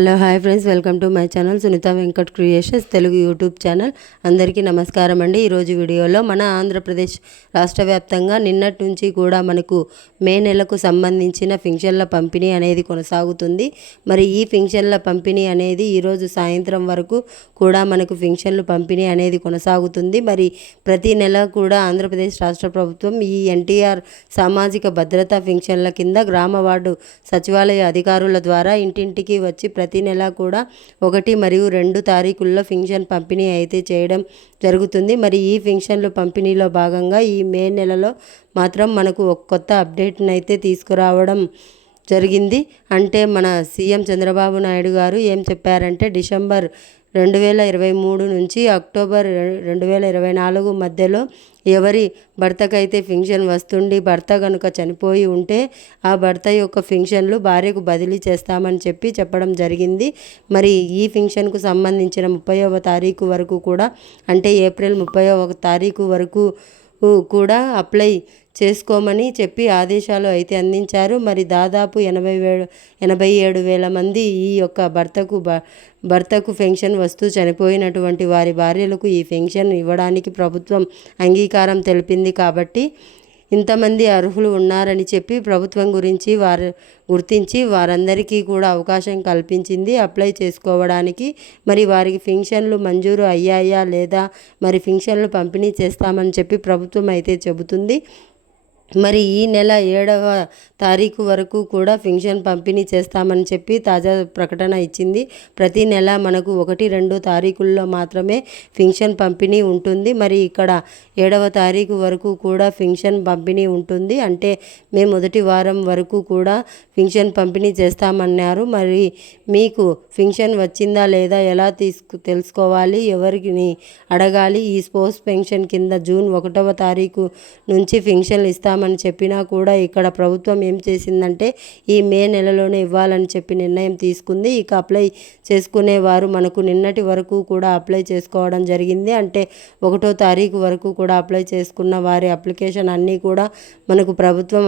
Hello hi friends. Welcome to my channel Sunitha Venkat creations Telugu YouTube channel. అందరికీ నమస్కారం అండి. ఈరోజు వీడియోలో మన ఆంధ్రప్రదేశ్ రాష్ట్ర వ్యాప్తంగా నిన్నటి నుంచి కూడా మనకు మే నెలకు సంబంధించిన ఫింక్షన్ల పంపిణీ అనేది కొనసాగుతుంది. మరి ఈ ఫింక్షన్ల పంపిణీ అనేది ఈరోజు సాయంత్రం వరకు కూడా మనకు ఫింక్షన్లు పంపిణీ అనేది కొనసాగుతుంది. మరి ప్రతి నెల కూడా ఆంధ్రప్రదేశ్ రాష్ట్ర ప్రభుత్వం ఈ ఎన్టీఆర్ సామాజిక భద్రతా ఫింక్షన్ల కింద గ్రామ వార్డు సచివాలయ అధికారుల ద్వారా ఇంటింటికి వచ్చి ప్రతి ప్రతి నెల కూడా ఒకటి మరియు రెండు తారీఖుల్లో ఫింక్షన్ పంపిణీ అయితే చేయడం జరుగుతుంది. మరి ఈ ఫింక్షన్లు పంపిణీలో భాగంగా ఈ మే నెలలో మాత్రం మనకు ఒక కొత్త అప్డేట్ని అయితే తీసుకురావడం జరిగింది. అంటే మన సీఎం చంద్రబాబు నాయుడు గారు ఏం చెప్పారంటే డిసెంబర్ రెండు వేల ఇరవై మూడు నుంచి అక్టోబర్ రెండు వేల ఇరవై నాలుగు మధ్యలో ఎవరి భర్తకైతే ఫింక్షన్ వస్తుండి భర్త కనుక చనిపోయి ఉంటే ఆ భర్త యొక్క ఫింక్షన్లు భార్యకు బదిలీ చేస్తామని చెప్పి చెప్పడం జరిగింది. మరి ఈ ఫింక్షన్కు సంబంధించిన ముప్పైవ తారీఖు వరకు కూడా అంటే ఏప్రిల్ ముప్పైవ తారీఖు వరకు కూడా అప్లై చేసుకోమని చెప్పి ఆదేశాలు అయితే అందించారు. మరి దాదాపు ఎనభై వేల ఎనభై ఏడు వేల మంది ఈ యొక్క భర్తకు భర్తకు పెన్షన్ వస్తూ చనిపోయినటువంటి వారి భార్యలకు ఈ పెన్షన్ ఇవ్వడానికి ప్రభుత్వం అంగీకారం తెలిపింది కాబట్టి ఇంతమంది అర్హులు ఉన్నారని చెప్పి ప్రభుత్వం గురించి వారు గుర్తించి వారందరికీ కూడా అవకాశం కల్పించింది. అప్లై చేసుకోవడానికి మరి వారికి ఫింక్షన్లు మంజూరు అయ్యాయా లేదా మరి ఫింక్షన్లు పంపిణీ చేస్తామని చెప్పి ప్రభుత్వం అయితే చెబుతుంది. మరి ఈ నెల ఏడవ తారీఖు వరకు కూడా ఫింక్షన్ పంపిణీ చేస్తామని చెప్పి తాజా ప్రకటన ఇచ్చింది. ప్రతి నెల మనకు ఒకటి రెండు తారీఖుల్లో మాత్రమే ఫింక్షన్ పంపిణీ ఉంటుంది. మరి ఇక్కడ ఏడవ తారీఖు వరకు కూడా ఫింక్షన్ పంపిణీ ఉంటుంది. అంటే మే మొదటి వారం వరకు కూడా ఫింక్షన్ పంపిణీ చేస్తామన్నారు. మరి మీకు ఫింక్షన్ వచ్చిందా లేదా ఎలా తీసుకు తెలుసుకోవాలి ఎవరిని అడగాలి? ఈ స్పోర్ట్స్ పెన్షన్ కింద జూన్ ఒకటవ తారీఖు నుంచి ఫింక్షన్లు ఇస్తాం ఇస్తామని చెప్పినా కూడా ఇక్కడ ప్రభుత్వం ఏం చేసిందంటే ఈ మే నెలలోనే ఇవ్వాలని చెప్పి నిర్ణయం తీసుకుంది. ఇక అప్లై చేసుకునే వారు మనకు నిన్నటి వరకు కూడా అప్లై చేసుకోవడం జరిగింది. అంటే ఒకటో తారీఖు వరకు కూడా అప్లై చేసుకున్న వారి అప్లికేషన్ అన్నీ కూడా మనకు ప్రభుత్వం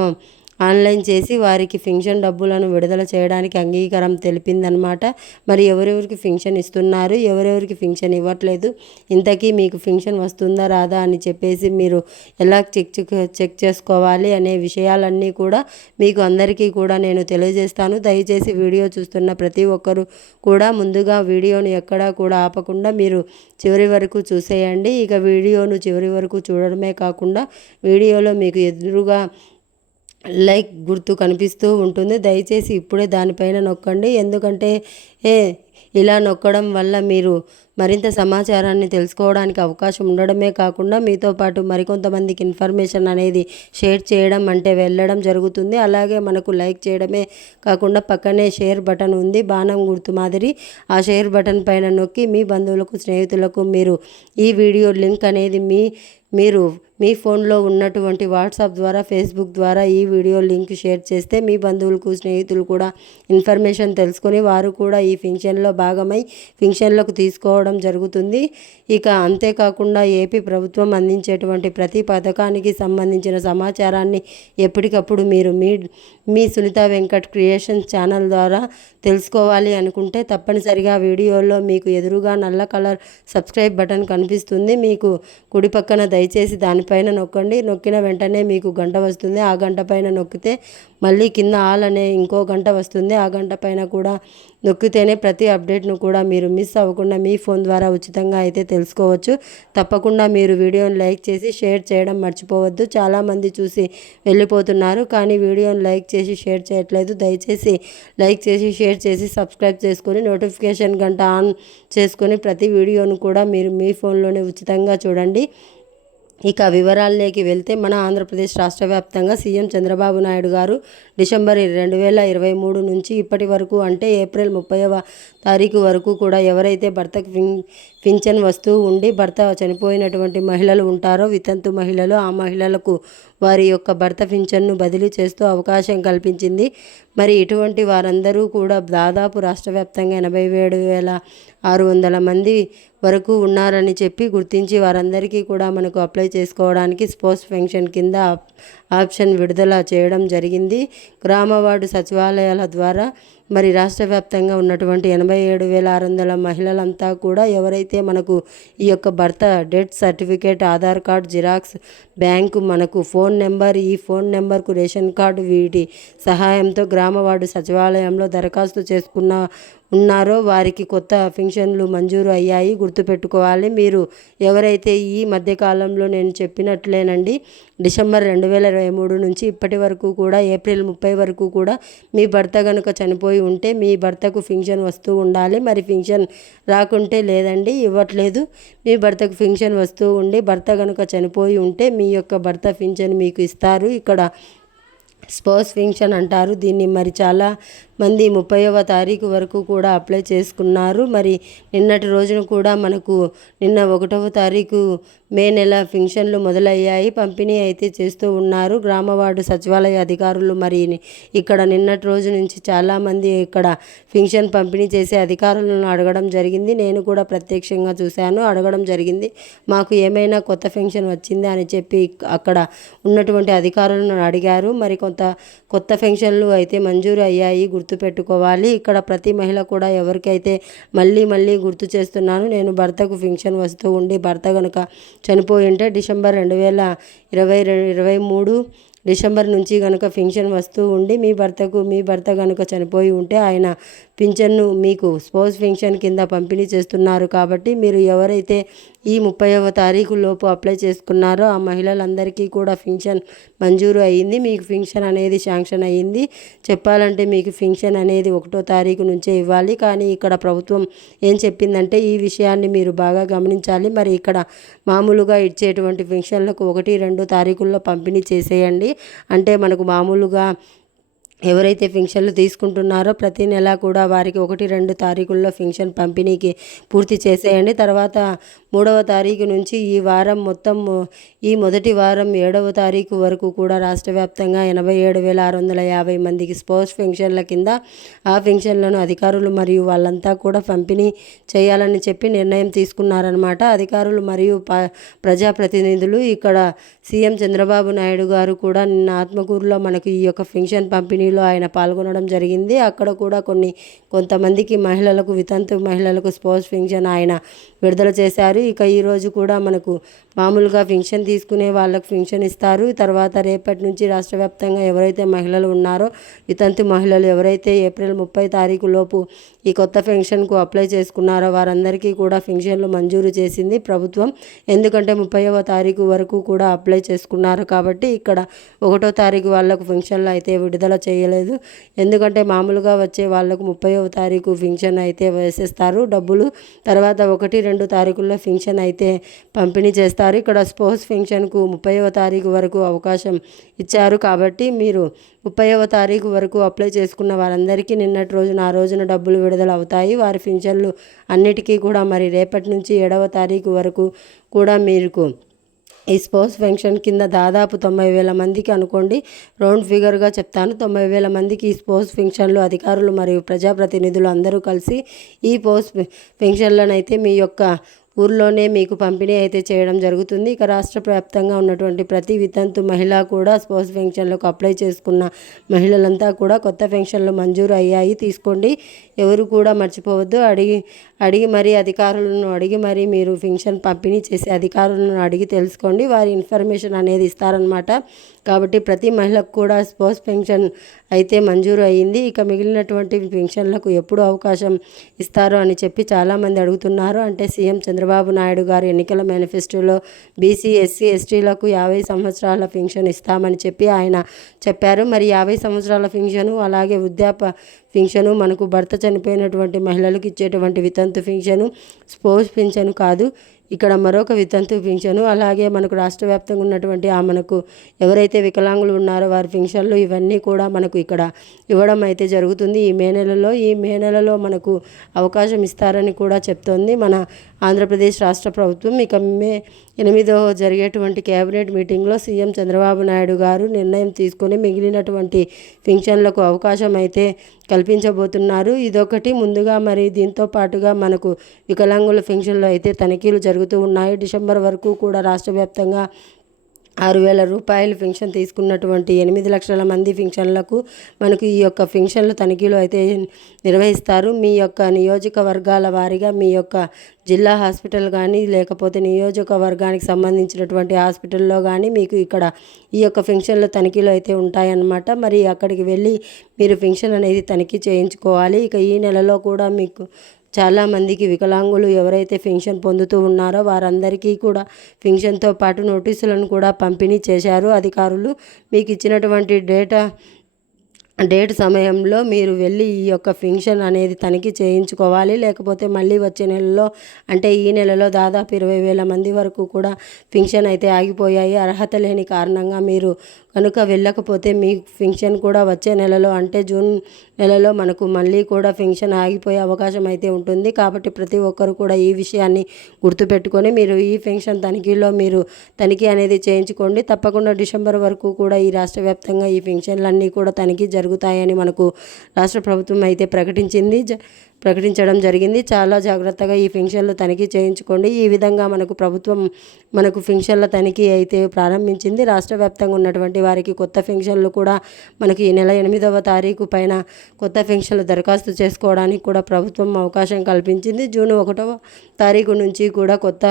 ఆన్లైన్ చేసి వారికి ఫింక్షన్ డబ్బులను విడుదల చేయడానికి అంగీకారం తెలిపిందనమాట మరి ఎవరెవరికి ఫింక్షన్ ఇస్తున్నారు? ఎవరెవరికి ఫింక్షన్ ఇవ్వట్లేదు? ఇంతకీ మీకు ఫింక్షన్ వస్తుందా రాదా అని చెప్పేసి మీరు ఎలా చెక్ చెక్ చేసుకోవాలి అనే విషయాలన్నీ కూడా మీకు అందరికీ కూడా నేను తెలియజేస్తాను. దయచేసి వీడియో చూస్తున్న ప్రతి ఒక్కరు కూడా ముందుగా వీడియోను ఎక్కడా కూడా ఆపకుండా మీరు చివరి వరకు చూసేయండి. ఇక వీడియోను చివరి వరకు చూడడమే కాకుండా వీడియోలో మీకు ఎదురుగా లైక్ గుర్తు కనిపిస్తూ ఉంటుంది. దయచేసి ఇప్పుడే దానిపైన నొక్కండి. ఎందుకంటే ఏ ఇలా నొక్కడం వల్ల మీరు మరింత సమాచారాన్ని తెలుసుకోవడానికి అవకాశం ఉండడమే కాకుండా మీతో పాటు మరికొంతమందికి ఇన్ఫర్మేషన్ అనేది షేర్ చేయడం అంటే వెళ్ళడం జరుగుతుంది. అలాగే మనకు లైక్ చేయడమే కాకుండా పక్కనే షేర్ బటన్ ఉంది. బాణం గుర్తు మాదిరి ఆ షేర్ బటన్ పైన నొక్కి మీ బంధువులకు స్నేహితులకు మీరు ఈ వీడియో లింక్ అనేది మీ మీరు మీ ఫోన్లో ఉన్నటువంటి వాట్సాప్ ద్వారా ఫేస్బుక్ ద్వారా ఈ వీడియో లింక్ షేర్ చేస్తే మీ బంధువులకు స్నేహితులు కూడా ఇన్ఫర్మేషన్ తెలుసుకొని వారు కూడా ఈ ఫింక్షన్లో భాగమై ఫింక్షన్లకు తీసుకోవడం జరుగుతుంది. ఇక అంతేకాకుండా ఏపీ ప్రభుత్వం అందించేటువంటి ప్రతి పథకానికి సంబంధించిన సమాచారాన్ని ఎప్పటికప్పుడు మీరు మీ మీ సునీత వెంకట్ క్రియేషన్ ఛానల్ ద్వారా తెలుసుకోవాలి అనుకుంటే తప్పనిసరిగా వీడియోలో మీకు ఎదురుగా నల్ల కలర్ సబ్స్క్రైబ్ బటన్ కనిపిస్తుంది. మీకు కుడి పక్కన దయచేసి దానిపైన నొక్కండి. నొక్కిన వెంటనే మీకు గంట వస్తుంది. ఆ గంట పైన నొక్కితే మళ్ళీ కింద ఆల్ అనే ఇంకో గంట వస్తుంది. ఆ గంట పైన కూడా నొక్కితేనే ప్రతి అప్డేట్ను కూడా మీరు మిస్ అవ్వకుండా మీ ఫోన్ ద్వారా ఉచితంగా అయితే తెలుసుకోవచ్చు. తప్పకుండా మీరు వీడియోని లైక్ చేసి షేర్ చేయడం మర్చిపోవద్దు. చాలామంది చూసి వెళ్ళిపోతున్నారు. కానీ వీడియోని లైక్ చేసి షేర్ చేయట్లేదు. దయచేసి లైక్ చేసి షేర్ చేసి సబ్స్క్రైబ్ చేసుకొని నోటిఫికేషన్ గంట ఆన్ చేసుకొని ప్రతి వీడియోను కూడా మీరు మీ ఫోన్లోనే ఉచితంగా చూడండి. ఇక వివరాల్లోకి వెళ్తే మన ఆంధ్రప్రదేశ్ రాష్ట్ర వ్యాప్తంగా సీఎం చంద్రబాబు నాయుడు గారు డిసెంబర్ రెండు వేల ఇరవై మూడు నుంచి ఇప్పటి వరకు అంటే ఏప్రిల్ ముప్పైవ తారీఖు వరకు కూడా ఎవరైతే భర్తకు పింఛన్ వస్తూ ఉండి భర్త చనిపోయినటువంటి మహిళలు ఉంటారో వితంతు మహిళలు ఆ మహిళలకు వారి యొక్క భర్త పింఛన్ను బదిలీ చేస్తూ అవకాశం కల్పించింది. మరి ఇటువంటి వారందరూ కూడా దాదాపు రాష్ట్ర వ్యాప్తంగా ఎనభై ఏడు వేల ఆరు వందల మంది వరకు ఉన్నారని చెప్పి గుర్తించి వారందరికీ కూడా మనకు అప్లై చేసుకోవడానికి స్పోర్ట్స్ పెన్షన్ కింద ఆప్షన్ విడుదల చేయడం జరిగింది. గ్రామ వార్డు సచివాలయాల ద్వారా మరి రాష్ట్ర వ్యాప్తంగా ఉన్నటువంటి ఎనభై ఏడు వేల ఆరు వందల మహిళలంతా కూడా ఎవరైతే మనకు ఈ యొక్క భర్త death certificate Aadhaar card xerox bank మనకు ఫోన్ నెంబర్ ఈ ఫోన్ నెంబర్కు రేషన్ కార్డు వీటి సహాయంతో గ్రామ వార్డు సచివాలయంలో దరఖాస్తు చేసుకున్న ఉన్నారో వారికి కొత్త పెన్షన్లు మంజూరు అయ్యాయి. గుర్తుపెట్టుకోవాలి మీరు ఎవరైతే ఈ మధ్యకాలంలో నేను చెప్పినట్లేనండి డిసెంబర్ రెండు వేల ఇరవై మూడు నుంచి ఇప్పటి వరకు కూడా ఏప్రిల్ ముప్పై వరకు కూడా మీ భర్త కనుక చనిపోయి ఉంటే మీ భర్తకు ఫింక్షన్ వస్తూ ఉండాలి. మరి ఫింక్షన్ రాకుంటే లేదండి ఇవ్వట్లేదు. మీ భర్తకు ఫింక్షన్ వస్తూ ఉండి భర్త కనుక చనిపోయి ఉంటే మీ యొక్క భర్త ఫింక్షన్ మీకు ఇస్తారు. ఇక్కడ స్పోర్స్ ఫింక్షన్ అంటారు. దీన్ని మరి చాలా మంది ముప్పైవ తారీఖు వరకు కూడా అప్లై చేసుకున్నారు. మరి నిన్నటి రోజున కూడా మనకు నిన్న ఒకటవ తారీఖు మే నెల ఫింక్షన్లు మొదలయ్యాయి. పంపిణీ అయితే చేస్తూ ఉన్నారు. గ్రామ వార్డు సచివాలయ అధికారులు మరి ఇక్కడ నిన్నటి రోజు నుంచి చాలామంది ఇక్కడ ఫింక్షన్ పంపిణీ చేసే అధికారులను అడగడం జరిగింది. నేను కూడా ప్రత్యక్షంగా చూశాను. అడగడం జరిగింది. మాకు ఏమైనా కొత్త ఫింక్షన్ వచ్చింది అని చెప్పి అక్కడ ఉన్నటువంటి అధికారులను అడిగారు. మరి కొంత కొత్త ఫెన్షన్లు అయితే మంజూరు అయ్యాయి గుర్తుపెట్టుకోవాలి ఇక్కడ ప్రతి మహిళ కూడా ఎవరికైతే మళ్ళీ మళ్ళీ గుర్తు చేస్తున్నాను నేను భర్తకు ఫెన్షన్ వస్తూ ఉండి భర్త కనుక చనిపోయి ఉంటే డిసెంబర్ రెండు వేల ఇరవై ఇరవై మూడు డిసెంబర్ నుంచి కనుక ఫింక్షన్ వస్తూ ఉండి మీ భర్తకు మీ భర్త కనుక చనిపోయి ఉంటే ఆయన పింఛన్ను మీకు స్పోర్ట్స్ పెన్షన్ కింద పంపిణీ చేస్తున్నారు కాబట్టి మీరు ఎవరైతే ఈ ముప్పైవ తారీఖు లోపు అప్లై చేసుకున్నారో ఆ మహిళలందరికీ కూడా ఫింక్షన్ మంజూరు అయ్యింది. మీకు ఫింక్షన్ అనేది శాంక్షన్ అయ్యింది. చెప్పాలంటే మీకు ఫింక్షన్ అనేది ఒకటో తారీఖు నుంచే ఇవ్వాలి. కానీ ఇక్కడ ప్రభుత్వం ఏం చెప్పిందంటే ఈ విషయాన్ని మీరు బాగా గమనించాలి. మరి ఇక్కడ మామూలుగా ఇచ్చేటువంటి ఫింక్షన్లకు ఒకటి రెండు తారీఖుల్లో పంపిణీ చేసేయండి. అంటే మనకు మామూలుగా ఎవరైతే ఫింక్షన్లు తీసుకుంటున్నారో ప్రతి నెల కూడా వారికి ఒకటి రెండు తారీఖుల్లో ఫింక్షన్ పంపిణీకి పూర్తి చేసేయండి. తర్వాత మూడవ తారీఖు నుంచి ఈ వారం మొత్తం ఈ మొదటి వారం ఏడవ తారీఖు వరకు కూడా రాష్ట్ర వ్యాప్తంగా ఎనభై ఏడు వేల ఆరు వందల యాభై మందికి స్పోర్ట్స్ ఫింక్షన్ల కింద ఆ ఫింక్షన్లను అధికారులు మరియు వాళ్ళంతా కూడా పంపిణీ చేయాలని చెప్పి నిర్ణయం తీసుకున్నారనమాట అధికారులు మరియు ప ప్రజాప్రతినిధులు ఇక్కడ సీఎం చంద్రబాబు నాయుడు గారు కూడా నిన్న ఆత్మకూరులో మనకు ఈ యొక్క ఫెన్షన్ పంపిణీలో ఆయన పాల్గొనడం జరిగింది. అక్కడ కూడా కొన్ని కొంతమందికి మహిళలకు వితంతు మహిళలకు స్పోర్ట్స్ ఫెన్షన్ ఆయన విడుదల చేశారు. ఇక ఈరోజు కూడా మనకు మామూలుగా పెన్షన్ తీసుకునే వాళ్ళకు పెన్షన్ ఇస్తారు. తర్వాత రేపటి నుంచి రాష్ట్ర వ్యాప్తంగా ఎవరైతే మహిళలు ఉన్నారో వితంతు మహిళలు ఎవరైతే ఏప్రిల్ ముప్పై తారీఖు లోపు ఈ కొత్త ఫెన్షన్కు అప్లై చేసుకున్నారో వారందరికీ కూడా ఫెన్షన్లు మంజూరు చేసింది ప్రభుత్వం. ఎందుకంటే ముప్పైవ తారీఖు వరకు కూడా అప్లై చేసుకున్నారు కాబట్టి ఇక్కడ ఒకటో తారీఖు వాళ్ళకు ఫెన్షన్లు అయితే విడుదల చేయలేదు. ఎందుకంటే మామూలుగా వచ్చే వాళ్ళకు ముప్పైవ తారీఖు ఫెన్షన్ అయితే వేసేస్తారు. డబ్బులు తర్వాత ఒకటి రెండు తారీఖుల్లో ఫింక్షన్ అయితే పంపిణీ చేస్తారు. ఇక్కడ స్పోర్ట్స్ ఫింక్షన్కు ముప్పైవ తారీఖు వరకు అవకాశం ఇచ్చారు. కాబట్టి మీరు ముప్పైవ తారీఖు వరకు అప్లై చేసుకున్న వారందరికీ నిన్నటి రోజున ఆ రోజున డబ్బులు విడుదల అవుతాయి వారి పింఛన్లు అన్నిటికీ కూడా మరి రేపటి నుంచి ఏడవ తారీఖు వరకు కూడా మీకు ఈ స్పోర్ట్స్ ఫంక్షన్ కింద దాదాపు తొంభై వేల మందికి అనుకోండి రౌండ్ ఫిగర్గా చెప్తాను. తొంభై వేల మందికి ఈ స్పోర్ట్స్ ఫంక్షన్లు అధికారులు మరియు ప్రజాప్రతినిధులు అందరూ కలిసి ఈ పోస్ట్ ఫంక్షన్లనైతే మీ యొక్క ఊర్లోనే మీకు పంపిణీ అయితే చేయడం జరుగుతుంది. ఇక రాష్ట్ర వ్యాప్తంగా ఉన్నటువంటి ప్రతి వితంతు మహిళ కూడా స్పోర్ట్స్ పెన్షన్లకు అప్లై చేసుకున్న మహిళలంతా కూడా కొత్త పెన్షన్లు మంజూరు అయ్యాయి. తీసుకోండి. ఎవరు కూడా మర్చిపోవద్దు. అడిగి అడిగి మరీ అధికారులను అడిగి మరీ మీరు పెన్షన్ పంపిణీ చేసే అధికారులను అడిగి తెలుసుకోండి. వారి ఇన్ఫర్మేషన్ అనేది ఇస్తారనమాట కాబట్టి ప్రతి మహిళకు కూడా స్పోర్ట్స్ పెన్షన్ అయితే మంజూరు అయ్యింది ఇక మిగిలినటువంటి పెన్షన్లకు ఎప్పుడు అవకాశం ఇస్తారు అని చెప్పి చాలామంది అడుగుతున్నారు. అంటే సీఎం చంద్రబాబు నాయుడు గారు ఎన్నికల మేనిఫెస్టోలో బీసీ ఎస్సీ ఎస్టీలకు యాభై సంవత్సరాల పెన్షన్ ఇస్తామని చెప్పి ఆయన చెప్పారు. మరి యాభై సంవత్సరాల పెన్షను అలాగే వృద్ధాప పెన్షను మనకు భర్త చనిపోయినటువంటి మహిళలకు ఇచ్చేటువంటి వితంతు పింఛను స్పోర్ట్స్ పెన్షన్ కాదు. ఇక్కడ మరొక వితంతు పింఛను అలాగే మనకు రాష్ట్ర వ్యాప్తంగా ఉన్నటువంటి ఆ మనకు ఎవరైతే వికలాంగులు ఉన్నారో వారి పింఛన్లు ఇవన్నీ కూడా మనకు ఇక్కడ ఇవ్వడం అయితే జరుగుతుంది. ఈ మే నెలలో ఈ మే నెలలో మనకు అవకాశం ఇస్తారని కూడా చెప్తోంది మన ఆంధ్రప్రదేశ్ రాష్ట్ర ప్రభుత్వం. ఇక మే ఎనిమిదో జరిగేటువంటి కేబినెట్ మీటింగ్లో సీఎం చంద్రబాబు నాయుడు గారు నిర్ణయం తీసుకొని మిగిలినటువంటి పింఛన్లకు అవకాశం అయితే కల్పించబోతున్నారు. ఇదొకటి. ముందుగా మరి దీంతో పాటుగా మనకు వికలాంగుల పింఛన్లు అయితే తనిఖీలు జరుగుతూ ఉన్నాయి. డిసెంబర్ వరకు కూడా రాష్ట్ర వ్యాప్తంగా ఆరు వేల రూపాయలు పెన్షన్ తీసుకున్నటువంటి ఎనిమిది లక్షల మంది పెన్షన్లకు మనకు ఈ యొక్క పెన్షన్లు తనిఖీలు అయితే నిర్వహిస్తారు. మీ యొక్క నియోజకవర్గాల వారీగా మీ యొక్క జిల్లా హాస్పిటల్ కానీ లేకపోతే నియోజకవర్గానికి సంబంధించినటువంటి హాస్పిటల్లో కానీ మీకు ఇక్కడ ఈ యొక్క పెన్షన్ల తనిఖీలు అయితే ఉంటాయన్నమాట. మరి అక్కడికి వెళ్ళి మీరు పెన్షన్ అనేది తనిఖీ చేయించుకోవాలి. ఇక ఈ నెలలో కూడా మీకు చాలామందికి వికలాంగులు ఎవరైతే పెన్షన్ పొందుతూ ఉన్నారో వారందరికీ కూడా పెన్షన్తో పాటు నోటీసులను కూడా పంపిణీ చేశారు అధికారులు. మీకు ఇచ్చినటువంటి డేటా డేట్ సమయంలో మీరు వెళ్ళి ఈ యొక్క ఫింక్షన్ అనేది తనిఖీ చేయించుకోవాలి. లేకపోతే మళ్ళీ వచ్చే నెలలో అంటే ఈ నెలలో దాదాపు ఇరవై వేల మంది వరకు కూడా ఫింక్షన్ అయితే ఆగిపోయాయి. అర్హత లేని కారణంగా మీరు కనుక వెళ్ళకపోతే మీ ఫంక్షన్ కూడా వచ్చే నెలలో అంటే జూన్ నెలలో మనకు మళ్ళీ కూడా ఫంక్షన్ ఆగిపోయే అవకాశం అయితే ఉంటుంది. కాబట్టి ప్రతి ఒక్కరు కూడా ఈ విషయాన్ని గుర్తుపెట్టుకొని మీరు ఈ ఫంక్షన్ తనిఖీలో మీరు తనిఖీ అనేది చేయించుకోండి. తప్పకుండా డిసెంబర్ వరకు కూడా ఈ రాష్ట్ర వ్యాప్తంగా ఈ ఫంక్షన్లన్నీ కూడా తనిఖీ జరుగుతాయని మనకు రాష్ట్ర ప్రభుత్వం అయితే ప్రకటించింది. ప్రకటించడం జరిగింది. చాలా జాగ్రత్తగా ఈ ఫింక్షన్లు తనిఖీ చేయించుకోండి. ఈ విధంగా మనకు ప్రభుత్వం మనకు ఫింక్షన్ల తనిఖీ అయితే ప్రారంభించింది. రాష్ట్ర వ్యాప్తంగా ఉన్నటువంటి వారికి కొత్త ఫింక్షన్లు కూడా మనకి ఈ నెల ఎనిమిదవ తారీఖు పైన కొత్త ఫింక్షన్లు దరఖాస్తు చేసుకోవడానికి కూడా ప్రభుత్వం అవకాశం కల్పించింది. జూన్ ఒకటవ తారీఖు నుంచి కూడా కొత్త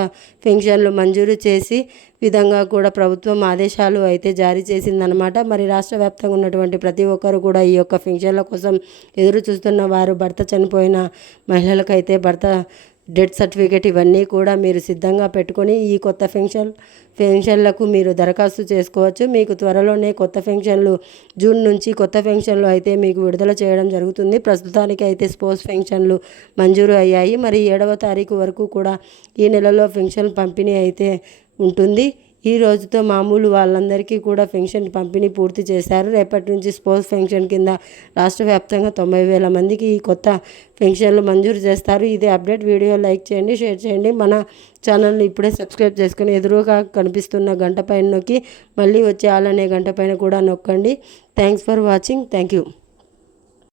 ఫింక్షన్లు మంజూరు చేసి విధంగా కూడా ప్రభుత్వం ఆదేశాలు అయితే జారీ చేసిందనమాట మరి రాష్ట్ర వ్యాప్తంగా ఉన్నటువంటి ప్రతి ఒక్కరు కూడా ఈ యొక్క ఫింక్షన్ల కోసం ఎదురు చూస్తున్న వారు భర్త చనిపోయిన మహిళలకైతే భర్త డెత్ సర్టిఫికేట్ ఇవన్నీ కూడా మీరు సిద్ధంగా పెట్టుకొని ఈ కొత్త ఫెన్షన్ ఫెన్షన్లకు మీరు దరఖాస్తు చేసుకోవచ్చు. మీకు త్వరలోనే కొత్త ఫెన్షన్లు జూన్ నుంచి కొత్త ఫెన్షన్లు అయితే మీకు విడుదల చేయడం జరుగుతుంది. ప్రస్తుతానికి అయితే స్పోర్ట్స్ ఫెన్షన్లు మంజూరు అయ్యాయి. మరి ఏడవ తారీఖు వరకు కూడా ఈ నెలలో ఫెన్షన్ పంపిణీ అయితే ఉంటుంది. ఈ రోజుతో మామూలు వాళ్ళందరికీ కూడా పెన్షన్ పంపిణీ పూర్తి చేశారు. రేపటి నుంచి స్పోర్ట్స్ పెన్షన్ కింద రాష్ట్ర వ్యాప్తంగా తొంభై వేల మందికి ఈ కొత్త పెన్షన్లు మంజూరు చేస్తారు. ఇది అప్డేట్. వీడియో లైక్ చేయండి షేర్ చేయండి. మన ఛానల్ని ఇప్పుడే సబ్స్క్రైబ్ చేసుకుని ఎదురుగా కనిపిస్తున్న గంట పైన నొక్కి మళ్ళీ వచ్చే ఆలనే గంట పైన కూడా నొక్కండి. Thanks for watching. Thank you.